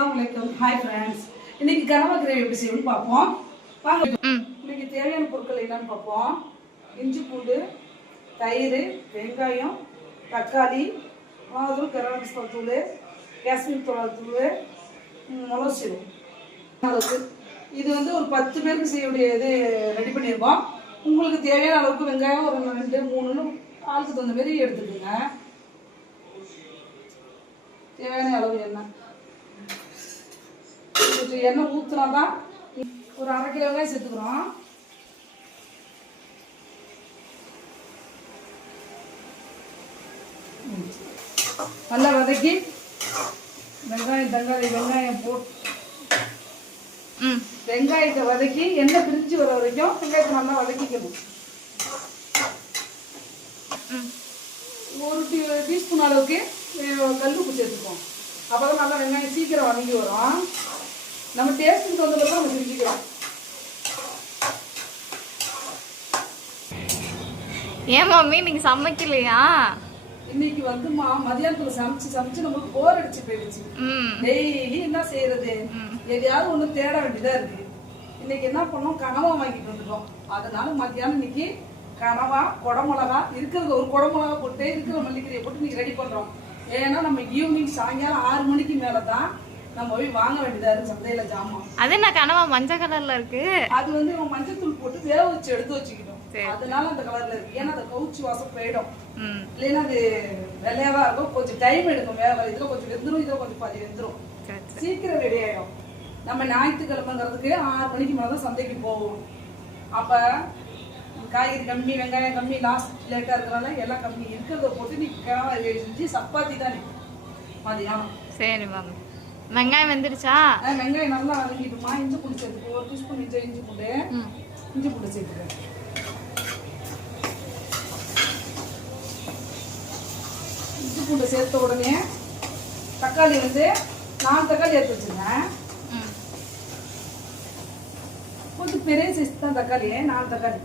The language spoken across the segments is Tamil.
அலைக்கும். ஹாய் ஃப்ரெண்ட்ஸ் இன்னைக்கு கனவா கிரேவி எப்படி செய்யணும்னு பார்ப்போம். வாங்க ம். இன்னைக்கு தேவையான பொருட்கள் என்னன்னு பார்ப்போம். இஞ்சி பூண்டு தயிர் வெங்காயம் தக்காளி மிளகாத்தூள் கரம் மசாலா தூள் காஷ்மீர் தூள் மிளகு சீரகம். அளவுக்கு இது வந்து ஒரு பத்து பேருக்கு செய்யக்கூடிய இது ரெடி பண்ணியிருக்கோம். உங்களுக்கு தேவையான அளவுக்கு வெங்காயம் ஒரு ரெண்டு மூணுன்னு ஆளுக்கு தகுந்த மாதிரி எடுத்துக்கோங்க. தேவையான அளவு எண்ணெய் கொஞ்சம் எண்ணெய் ஊற்றினா தான் ஒரு அரை கிலோ வெங்காயம் சேர்த்துக்கிறோம். நல்லா வதக்கி வெங்காயம் தக்காளி வெங்காயம் போட்டு வெங்காயத்தை வதக்கி எண்ணெய் பிரிஞ்சு வர வரைக்கும் வெங்காயத்தை நல்லா வதக்கிக்கணும். ஒரு டீ டீஸ்பூன் அளவுக்கு கல் உப்பு சேர்த்துக்குவோம் அப்போ தான் நல்லா வெங்காயம் சீக்கிரம் வதங்கி வரும். நம்ம டேஸ்ட்டுக்கு தகுந்த மாதிரி நம்ம செஞ்சுக்கிறோம் ஏன் மம்மி நீங்க சமைக்கலையா? இன்னைக்கு வந்து மா மதியானத்துல சமைச்சு சமைச்சு நம்மளுக்கு போர் அடிச்சு போயிடுச்சு. டெய்லி என்ன செய்யறது. எதையாவது ஒண்ணு தேட வேண்டியதா இருக்கு. இன்னைக்கு என்ன பண்ணோம்? கனவா வாங்கிட்டு வந்துட்டோம். அதனால மத்தியானம் இன்னைக்கு கனவா குடமிளகா இருக்கிறது ஒரு குடமிளகா போட்டு இருக்கிற மல்லிக்கீரையை போட்டு இன்னைக்கு ரெடி பண்றோம். ஏன்னா நம்ம ஈவினிங் சாயங்காலம் ஆறு மணிக்கு மேல தான் நம்ம போய் வாங்க வேண்டியதா இருக்கு சந்தையில ஜாமான். அது என்ன கனவா? மஞ்சள் கலர்ல இருக்கு. அது வந்து நம்ம மஞ்சள் தூள் போட்டு வேக வச்சு எடுத்து வச்சுக்கிட்டோம். சரி. அதனால அந்த கலர்ல இருக்கு. ஏன்னா அதை கவுச்சி வாசம் போயிடும். இல்லைன்னா அது வெள்ளையாவா இருக்கும். கொஞ்சம் டைம் எடுக்கும். வேக இதுல கொஞ்சம் வெந்துரும் இதுல கொஞ்சம் பாதி வெந்துரும். சீக்கிரம் ரெடி ஆயிடும். நம்ம ஞாயிற்றுக்கிழமைங்கிறதுக்கு ஆறு மணிக்கு மேலே தான் சந்தைக்கு போவோம். அப்ப காய்கறி கம்மி வெங்காயம் கம்மி லாஸ்ட் லேட்டா இருக்கிறனால எல்லாம் கம்மி. இருக்கிறத போட்டு நீ செஞ்சு சப்பாத்தி தான் நீ. மதியானம். சரி மம்மி வெங்காயம் வெந்துருச்சா வெங்காயம் நல்லா வதங்கிட்டுமா? இஞ்சி பூண்டு சேர்த்துக்கோ. ஒரு டீஸ்பூன் இஞ்சி இஞ்சி பூண்டு. இஞ்சி பூண்டு சேர்த்துக்க. இஞ்சி பூண்டு சேர்த்த உடனே தக்காளி வந்து நாலு தக்காளி எடுத்து வச்சிருக்கேன். ம். கொஞ்சம் பெரிய சைஸ் தான் தக்காளி நாலு தக்காளி.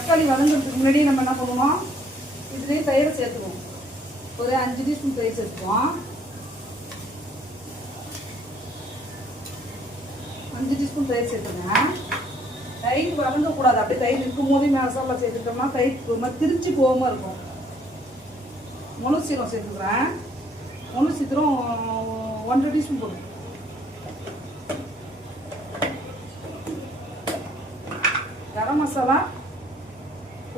தக்காளி வதங்குறதுக்கு முன்னாடி நம்ம என்ன பண்ணுவோம்? இதுலேயும் தயிரை சேர்த்துக்குவோம் ஒரு அஞ்சு டீஸ்பூன் தயிர் சேர்த்துவோம். அஞ்சு டீஸ்பூன் தயிர் சேர்த்துங்க. தயிர் வதங்கக்கூடாது. அப்படியே தயிர் இருக்கும் போதே மசாலா சேர்த்துட்டோம்னா தயிர் போகும்போது திருச்சி போகாம இருக்கும். முழு சீரம் சேர்த்துக்கிறேன். முழு சீக்கிரம் ஒன்றரை டீஸ்பூன் போடுங்க. கரம் மசாலா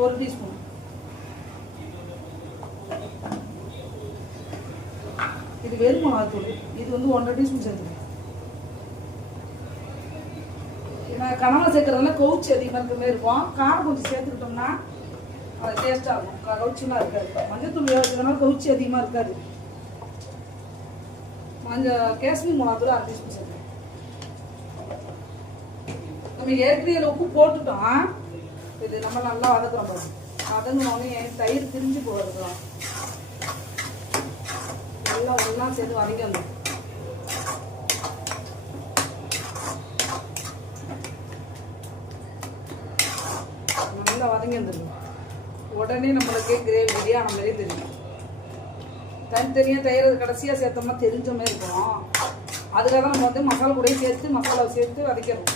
ஒரு டீஸ்பூன். இது வெறும் மிளகாத்தூள். இது வந்து ஒன்றரை டீஸ்பூன் சேர்த்துக்கிறேன் ஏன்னா கனவா சேர்க்கறதுனால கவுச்சி அதிகமாக இருக்கிற மாதிரி இருக்கும். காரம் கொஞ்சம் சேர்த்துக்கிட்டோம்னா அது டேஸ்ட்டாக இருக்கும். கவுச்சிலாம் இருக்காது. மஞ்சத்தூள் வேகிறதுனால கவுச்சி அதிகமாக இருக்காது. மஞ்சள் காஷ்மீர் மிளகாத்தூள் அரை டீஸ்பூன் சேர்த்துக்கிறேன் நம்ம ஏற்கனவே உப்பு போட்டுட்டோம். இது நம்ம நல்லா வதக்குறோம் பாருங்க. வதங்கினோடனே தயிர் திரிஞ்சு போகிறதுலாம் நல்லா ஒன்றா சேர்த்து வதக்கணும் நல்லா வதங்கி வந்துடும் உடனே நம்மளுக்கே கிரேவி ரெடியான மாதிரியே தெரியும். தனித்தனியாக தயிர் கடைசியாக சேர்த்தோம்னா தெரிஞ்ச மாதிரி இருக்கும். அதுக்காக நம்ம வந்து மசாலா கூட சேர்த்து மசாலாவை சேர்த்து வதக்கிறோம்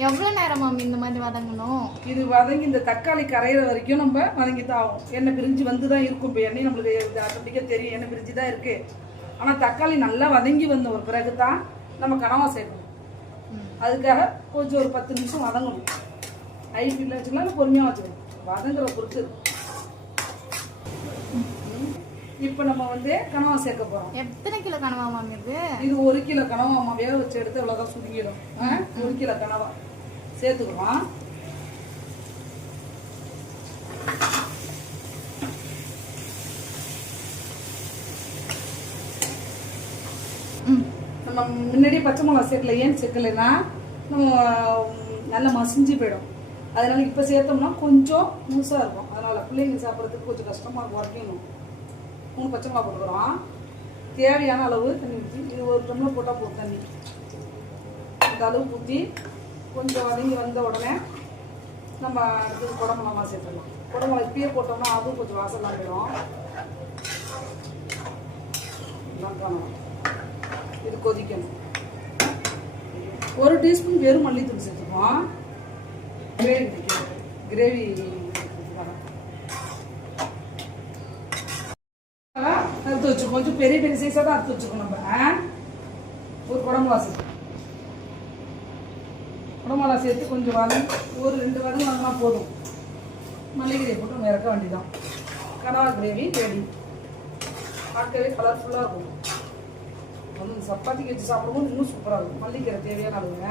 எவ்வளோ நேரம் மேம் இந்த மாதிரி வதங்கணும்? இது வதங்கி இந்த தக்காளி கரையிற வரைக்கும் நம்ம வதங்கி தான் ஆகும். எண்ணெய் பிரிஞ்சு வந்து தான் இருக்கும். இப்போ எண்ணெய் நம்மளுக்கு ஆட்டோமேட்டிக்காக தெரியும். எண்ணெய் பிரிஞ்சு தான் இருக்கு. ஆனால் தக்காளி நல்லா வதங்கி வந்த ஒரு பிறகு தான் நம்ம கனவா சேர்க்கணும். அதுக்காக கொஞ்சம் ஒரு பத்து நிமிஷம் வதங்கணும். ஐ ஃபில்ல வச்சுக்கலாம் இல்லை பொறுமையாக வச்சுக்கணும் வதங்குற பொறுத்து இப்போ நம்ம வந்து கனவா சேர்க்க போகிறோம் எத்தனை கிலோ கனவா மம்மி இது? இது ஒரு கிலோ கனவா அம்மா வேக வச்சு எடுத்து இவ்வளோதான் சுருங்கிடும்? ஒரு கிலோ கனவா. சேர்த்துக்கிறோம் நம்ம முன்னாடியே பச்சை மிளகா சேர்க்கல. ஏன் சேர்க்கலைன்னா நம்ம நல்லா மசிஞ்சு போயிடும். அதனால இப்போ சேர்த்தோம்னா கொஞ்சம் முழுசாக இருக்கும். அதனால பிள்ளைங்க சாப்பிட்றதுக்கு கொஞ்சம் கஷ்டமாக இருக்கும். வரைக்கணும் மூணு பச்சை மிளகா போட்டுக்கிறோம். தேவையான அளவு தண்ணி ஊற்றி இது ஒரு டம்ளர் போட்டால் போதும் தண்ணி. இந்த அளவு ஊற்றி கொஞ்சம் வதங்கி வந்த உடனே நம்ம அடுத்தது குடமிளகா சேர்த்துடலாம். குடமிளகா இப்பயே போட்டோம்னா அதுவும் கொஞ்சம் வாசலாக போயிடும் இது கொதிக்கணும். ஒரு டீஸ்பூன் வெறும் மல்லித்தூள் சேர்த்துக்குவோம் கிரேவி கிரேவி அறுத்து வச்சுக்கோ. கொஞ்சம் பெரிய பெரிய சைஸாக தான் அறுத்து வச்சுக்கோ நம்ம. ஒரு குடமிளகா சேர்த்து. குடமிளகா சேர்த்து கொஞ்சம் வதங்க ஒரு ரெண்டு வதங்க வாங்கினா போதும். மல்லிகீரை போட்டு நம்ம இறக்க வேண்டியதான் கனவா கிரேவி ரெடி பார்க்கவே கலர்ஃபுல்லாக இருக்கும். வந்து சப்பாத்திக்கு வச்சு சாப்பிடும்போது இன்னும் சூப்பராக இருக்கும். மல்லிக்கீரை தேவையான அளவுங்க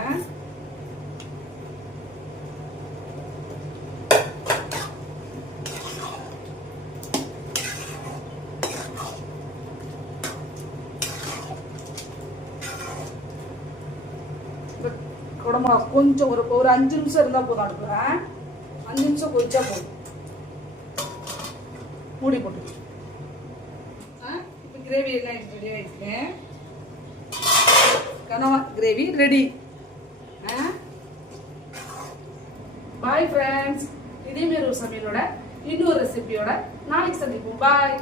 குடமிளகா கொஞ்சம் ஒரு ஒரு அஞ்சு நிமிஷம் இருந்தால் போதும் அடுப்புல அஞ்சு நிமிஷம் கொதிச்சா போதும். மூடி போட்டு. இப்போ கிரேவி எல்லாம் ரெடி ஆகிடுச்சு கனவா கிரேவி ரெடி பாய் ஃப்ரெண்ட்ஸ் இதே ஒரு சமையலோட இன்னொரு ரெசிபியோட நாளைக்கு சந்திப்போம். பாய்